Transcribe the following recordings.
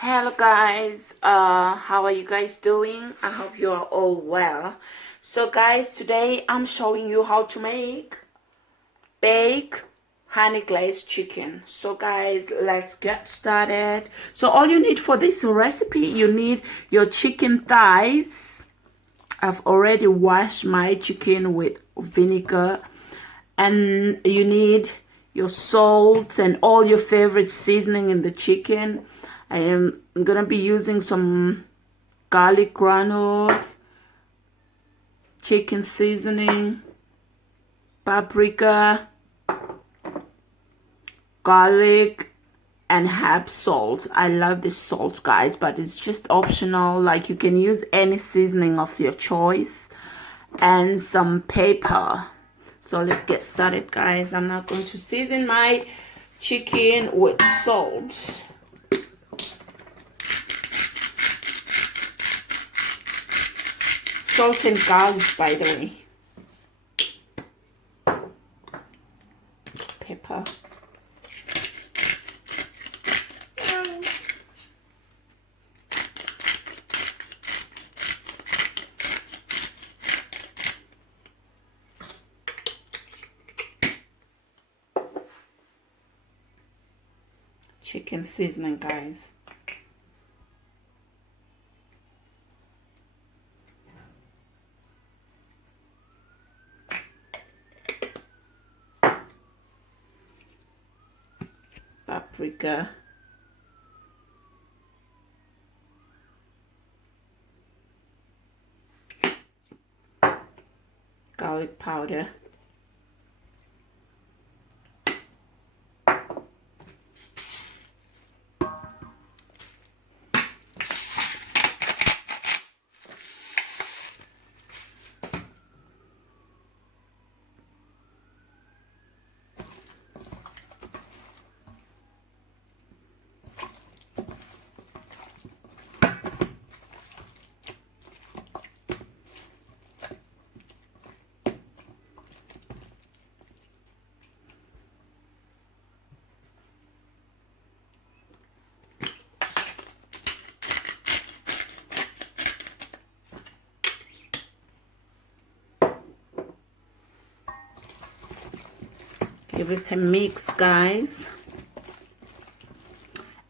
Hello guys, how are you guys doing? I hope you are all well. So guys, today I'm showing you how to make bake honey glazed chicken. So guys, let's get started. So all you need for this recipe, you need your chicken thighs. I've already washed my chicken with vinegar, and you need your salt and all your favorite seasoning in the chicken. I am gonna be using some garlic granules, chicken seasoning, paprika, garlic, and herb salt. I love this salt, guys, but it's just optional. Like, you can use any seasoning of your choice, and some pepper. So let's get started, guys. I'm now going to season my chicken with salt. Salt and garlic, by the way. Pepper. Chicken seasoning, guys. Paprika. Garlic powder. Give it a mix, guys.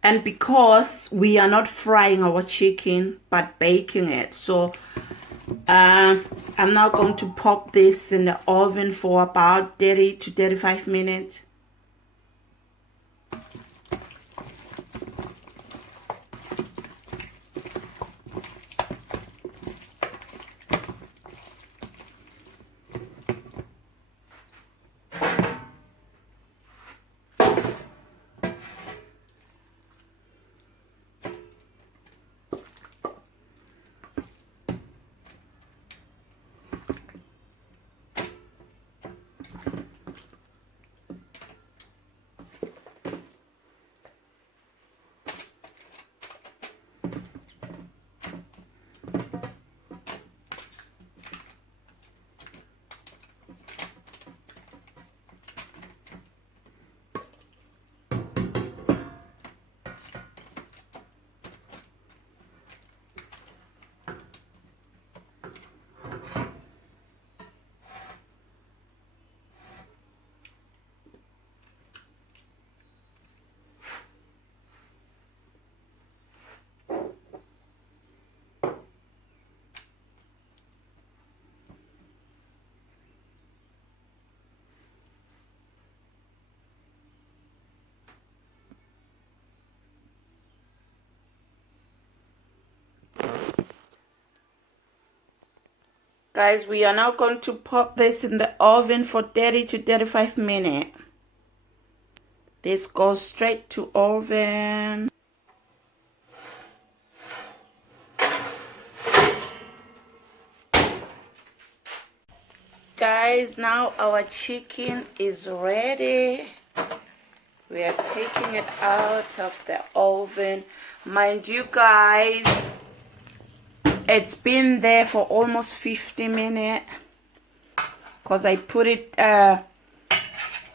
And because we are not frying our chicken but baking it, so I'm now going to pop this in the oven for about 30 to 35 minutes. Guys, we are now going to pop this in the oven for 30 to 35 minutes. This goes straight to oven. Guys, now our chicken is ready. We are taking it out of the oven. Mind you, guys, it's been there for almost 50 minutes because I put it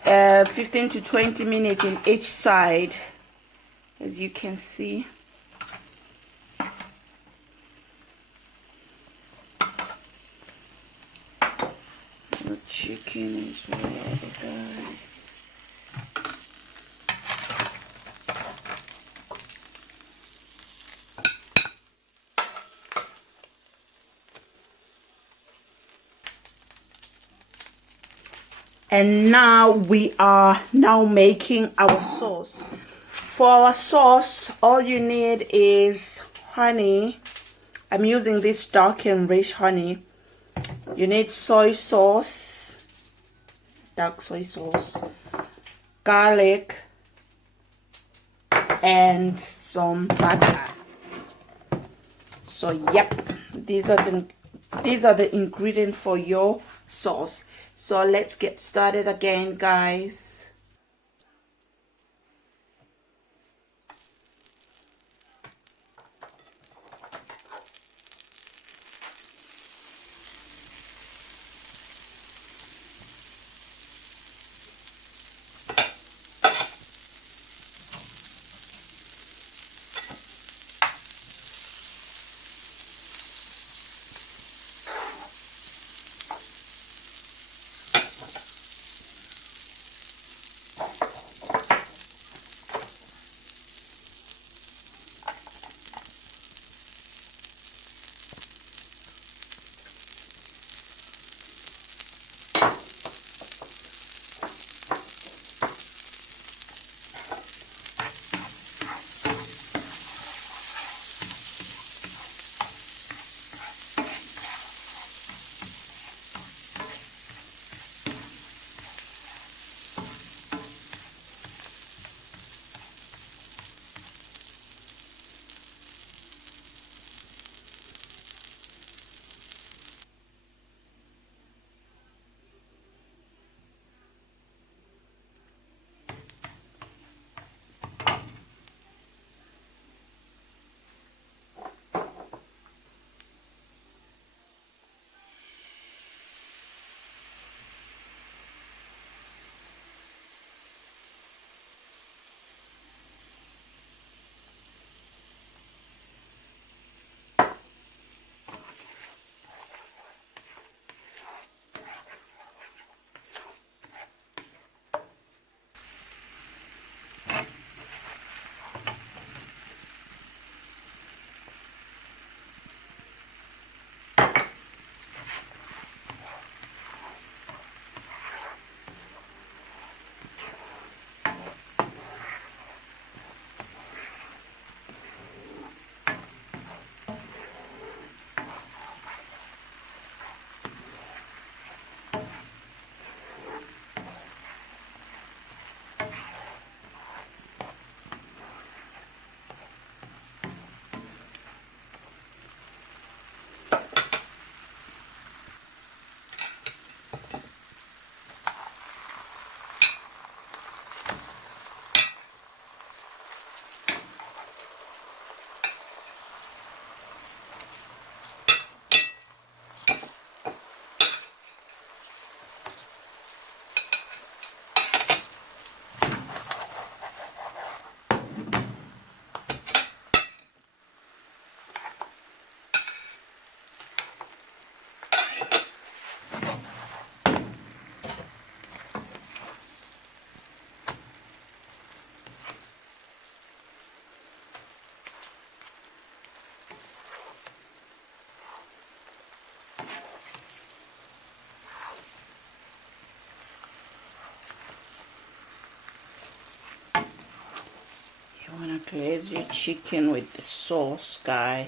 15 to 20 minutes in each side, as you can see. chicken is ready, guys. And now we are making our sauce. For our sauce, all you need is honey. I'm using this dark and rich honey. You need soy sauce, dark soy sauce, garlic, and some butter. So yep, these are the ingredients for your sauce. So let's get started again, guys. You want to glaze your chicken with the sauce, guys.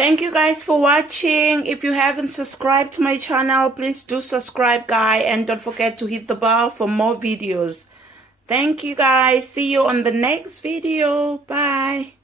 Thank you guys for watching. If you haven't subscribed to my channel, please do subscribe, guys, and don't forget to hit the bell for more videos. Thank you guys. See you on the next video. Bye.